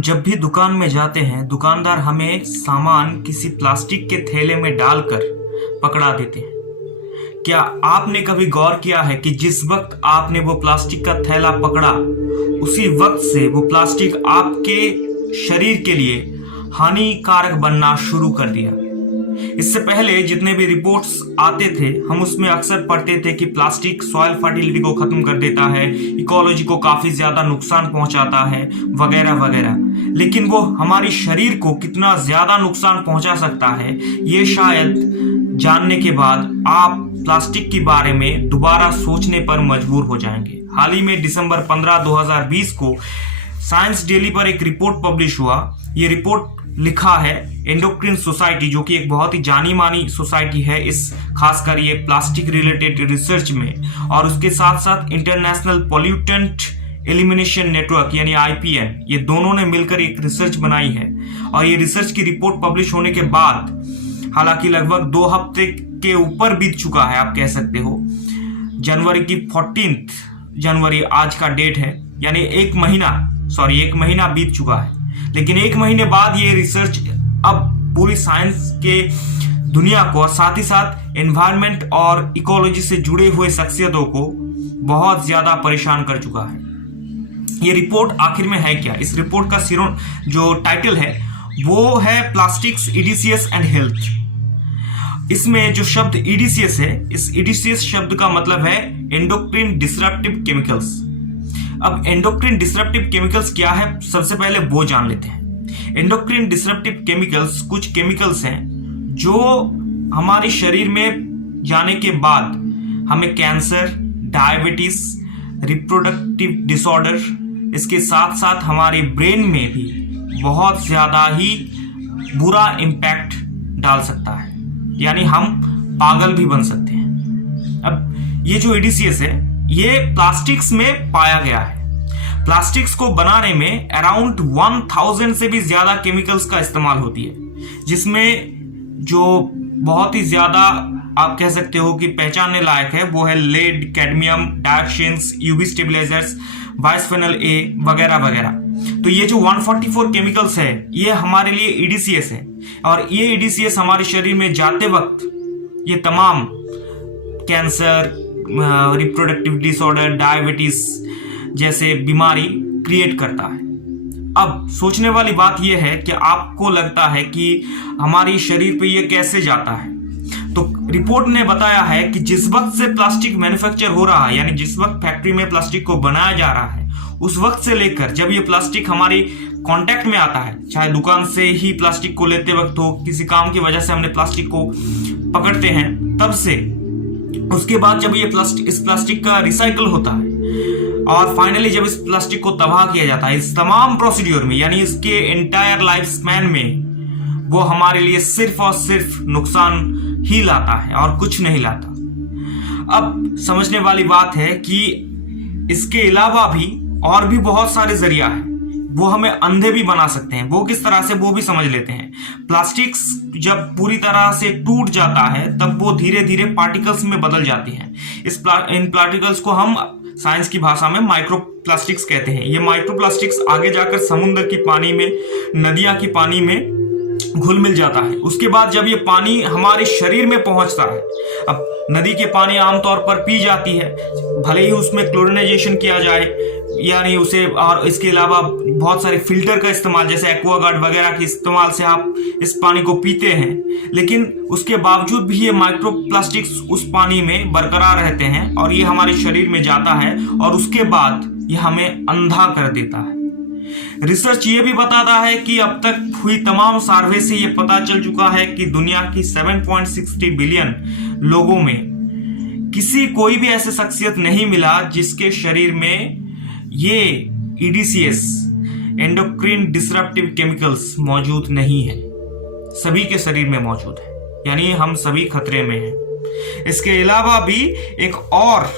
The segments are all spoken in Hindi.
हम जब भी दुकान में जाते हैं, दुकानदार हमें सामान किसी प्लास्टिक के थैले में डालकर पकड़ा देते हैं। क्या आपने कभी गौर किया है कि जिस वक्त आपने वो प्लास्टिक का थैला पकड़ा, उसी वक्त से वो प्लास्टिक आपके शरीर के लिए हानिकारक बनना शुरू कर दिया। इससे पहले जितने भी रिपोर्ट्स आते थे, हम उसमें अक्सर पढ़ते थे कि प्लास्टिक सॉइल फर्टिलिटी को खत्म कर देता है, इकोलॉजी को काफी ज्यादा नुकसान पहुंचाता है, वगैरह वगैरह। लेकिन वो हमारे शरीर को कितना ज्यादा नुकसान पहुंचा सकता है, ये शायद जानने के बाद आप प्लास्टिक के बारे में दोबारा सोचने पर मजबूर हो जाएंगे। हाल ही में दिसंबर 15, 2020 को साइंस डेली पर एक रिपोर्ट पब्लिश हुआ। ये रिपोर्ट लिखा है एंडोक्रिन सोसाइटी, जो कि एक बहुत ही जानी मानी सोसाइटी है इस खासकर ये प्लास्टिक रिलेटेड रिसर्च में, और उसके साथ साथ इंटरनेशनल पॉल्यूटेंट एलिमिनेशन नेटवर्क यानी IPN, ये दोनों ने मिलकर एक रिसर्च बनाई है। और ये रिसर्च की रिपोर्ट पब्लिश होने के बाद, हालांकि लगभग 2 हफ्ते के ऊपर बीत चुका है, आप कह सकते हो, जनवरी की 14 जनवरी आज का डेट है, यानी एक महीना बीत चुका है। लेकिन एक महीने बाद ये रिसर्च अब पूरी साइंस के दुनिया को और साथ ही साथ एनवायरनमेंट और इकोलॉजी से जुड़े हुए शख्सियतों को बहुत ज्यादा परेशान कर चुका है। ये रिपोर्ट आखिर में है क्या? इस रिपोर्ट का जो टाइटल है वो है प्लास्टिक्स, EDCS एंड हेल्थ। इसमें जो शब्द EDCS है, इस EDCS शब्द का मतलब है एंडोक्रिन डिसरप्टिव केमिकल्स। अब एंडोक्रिन डिसरप्टिव केमिकल्स क्या है, सबसे पहले वो जान लेते हैं। एंडोक्रिन डिसरप्टिव केमिकल्स कुछ केमिकल्स हैं जो हमारे शरीर में जाने के बाद हमें कैंसर, डायबिटीज, रिप्रोडक्टिव डिसऑर्डर, इसके साथ साथ हमारे ब्रेन में भी बहुत ज्यादा ही बुरा इंपैक्ट डाल सकता है, यानी हम पागल भी बन सकते हैं। अब ये जो EDCS है, ये प्लास्टिक्स में पाया गया है। प्लास्टिक्स को बनाने में अराउंड 1000 से भी ज्यादा केमिकल्स का इस्तेमाल होती है, जिसमें जो बहुत ही ज्यादा आप कह सकते हो कि पहचानने लायक है वो है lead, cadmium, dioxins, UV stabilisers, bisphenol A वगैरह वगैरह। तो ये जो 144 केमिकल्स है, ये हमारे लिए EDCS है, और ये EDCS हमारे शरीर में जाते वक्त ये तमाम कैंसर, रिप्रोडक्टिव डिसऑर्डर, डायबिटीज जैसे बीमारी क्रिएट करता है। अब सोचने वाली बात यह है कि आपको लगता है कि हमारी शरीर पे ये कैसे जाता है। तो रिपोर्ट ने बताया है कि जिस वक्त से प्लास्टिक मैन्युफैक्चर हो रहा है, यानी जिस वक्त फैक्ट्री में प्लास्टिक को बनाया जा रहा है, उस वक्त से लेकर जब ये प्लास्टिक हमारे कांटेक्ट में आता है, चाहे दुकान से ही प्लास्टिक को लेते वक्त हो, किसी काम की वजह से हमने प्लास्टिक को पकड़ते हैं, तब से उसके बाद जब ये इस प्लास्टिक का रिसाइकल होता है और फाइनली जब इस प्लास्टिक को तबाह किया जाता है, इस तमाम प्रोसीड्यूर में, यानी इसके एंटायर लाइफ स्पैन में, वो हमारे लिए सिर्फ और सिर्फ नुकसान ही लाता है और कुछ नहीं लाता। अब समझने वाली बात है कि इसके अलावा भी और भी बहुत सारे जरिया है, वो हमें अंधे भी बना सकते हैं। वो किस तरह से, वो भी समझ लेते हैं। प्लास्टिक्स जब पूरी तरह से टूट जाता है, तब वो धीरे धीरे पार्टिकल्स में बदल जाती हैं। इन पार्टिकल्स को हम साइंस की भाषा में माइक्रोप्लास्टिक्स कहते हैं। ये माइक्रोप्लास्टिक्स आगे जाकर समुद्र की पानी में, नदियां की पानी में घुल मिल जाता है। उसके बाद जब ये पानी हमारे शरीर में पहुंचता है, अब नदी के पानी आमतौर पर पी जाती है, भले ही उसमें क्लोरिनाइजेशन किया जाए, यानी उसे, और इसके अलावा बहुत सारे फिल्टर का इस्तेमाल, जैसे एक्वागार्ड वगैरह के इस्तेमाल से आप इस पानी को पीते हैं, लेकिन उसके बावजूद भी ये माइक्रोप्लास्टिक्स उस पानी में बरकरार रहते हैं और ये हमारे शरीर में जाता है और उसके बाद ये हमें अंधा कर देता है। रिसर्च ये भी बताता है कि अब तक हुई तमाम सर्वे से ये पता चल चुका है कि दुनिया की 7.60 बिलियन लोगों में कोई भी ऐसे शख्सियत नहीं मिला जिसके शरीर में ये EDCS, एंडोक्रिन डिसरप्टिव केमिकल्स, मौजूद नहीं है। सभी के शरीर में मौजूद है, यानी हम सभी खतरे में हैं। इसके अलावा भी एक और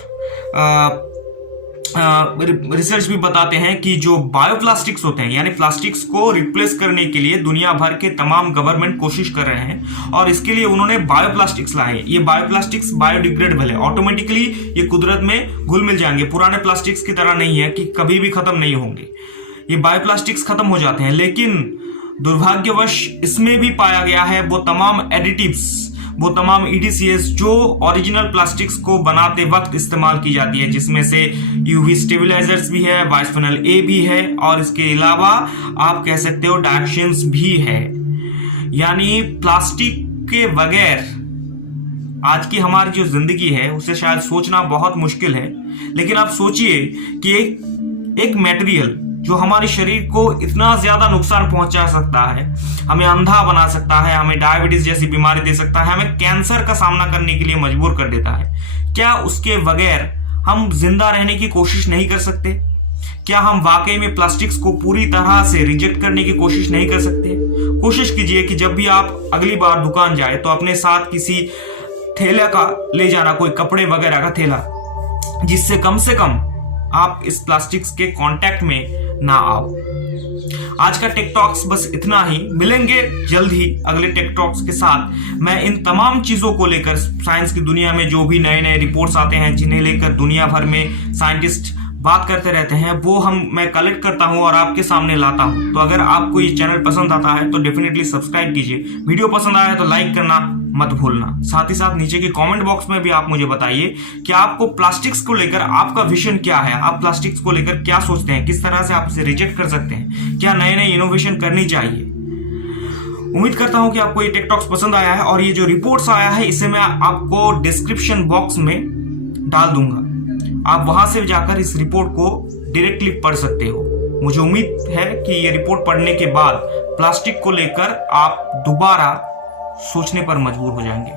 रिसर्च भी बताते हैं कि जो बायोप्लास्टिक्स होते हैं, यानी प्लास्टिक्स को रिप्लेस करने के लिए दुनिया भर के तमाम गवर्नमेंट कोशिश कर रहे हैं, और इसके लिए उन्होंने बायोप्लास्टिक्स लाए। ये बायोप्लास्टिक्स बायोडिग्रेडेबल है, ऑटोमेटिकली ये कुदरत में घुल मिल जाएंगे, पुराने प्लास्टिक्स की तरह नहीं है कि कभी भी खत्म नहीं होंगे। ये बायोप्लास्टिक्स खत्म हो जाते हैं, लेकिन दुर्भाग्यवश इसमें भी पाया गया है वो तमाम एडिटिव्स, वो तमाम EDCS जो ओरिजिनल प्लास्टिक्स को बनाते वक्त इस्तेमाल की जाती है, जिसमें से UV स्टेबलाइजर्स भी है, बाइस्फेनॉल A भी है, और इसके अलावा आप कह सकते हो डायक्सिन्स भी है। यानी प्लास्टिक के बगैर आज की हमारी जो जिंदगी है उसे शायद सोचना बहुत मुश्किल है। लेकिन आप सोचिए कि एक मटेरियल जो हमारे शरीर को इतना ज्यादा नुकसान पहुंचा सकता है, हमें अंधा बना सकता है, हमें डायबिटीज जैसी बीमारी दे सकता है, हमें कैंसर का सामना करने के लिए मजबूर कर देता है, क्या उसके बगैर हम जिंदा रहने की कोशिश नहीं कर सकते? क्या हम वाकई में प्लास्टिक्स को पूरी तरह से रिजेक्ट करने की कोशिश नहीं कर सकते? कोशिश कीजिए कि जब भी आप अगली बार दुकान जाए तो अपने साथ किसी थैला का ले जाना, कोई कपड़े वगैरह का थैला, जिससे कम से कम आप इस प्लास्टिक्स के कांटेक्ट में ना आओ। आज का टेक टॉक्स बस इतना ही। मिलेंगे जल्द ही अगले टेक टॉक्स के साथ। मैं इन तमाम चीजों को लेकर, साइंस की दुनिया में जो भी नए नए रिपोर्ट्स आते हैं, जिन्हें लेकर दुनिया भर में साइंटिस्ट बात करते रहते हैं, वो मैं कलेक्ट करता हूं और आपके सामने लाता हूं। तो अगर आपको ये चैनल पसंद आता है तो डेफिनेटली सब्सक्राइब कीजिए। वीडियो पसंद आया है तो लाइक करना मत भूलना। साथ ही साथ नीचे के कमेंट बॉक्स में भी आप मुझे बताइए कि आपको प्लास्टिक्स को लेकर आपका विजन क्या है, आप प्लास्टिक्स को लेकर क्या सोचते हैं, किस तरह से आप इसे रिजेक्ट कर सकते हैं, क्या नए नए इनोवेशन करनी चाहिए। उम्मीद करता हूं कि आपको ये टेक टॉक्स पसंद आया है, और ये जो रिपोर्ट्स आया है इसे मैं आपको डिस्क्रिप्शन बॉक्स में डाल दूंगा। आप वहां से जाकर इस रिपोर्ट को डायरेक्टली पढ़ सकते हो। मुझे उम्मीद है कि ये रिपोर्ट पढ़ने के बाद प्लास्टिक को लेकर आप दोबारा सोचने पर मजबूर हो जाएंगे।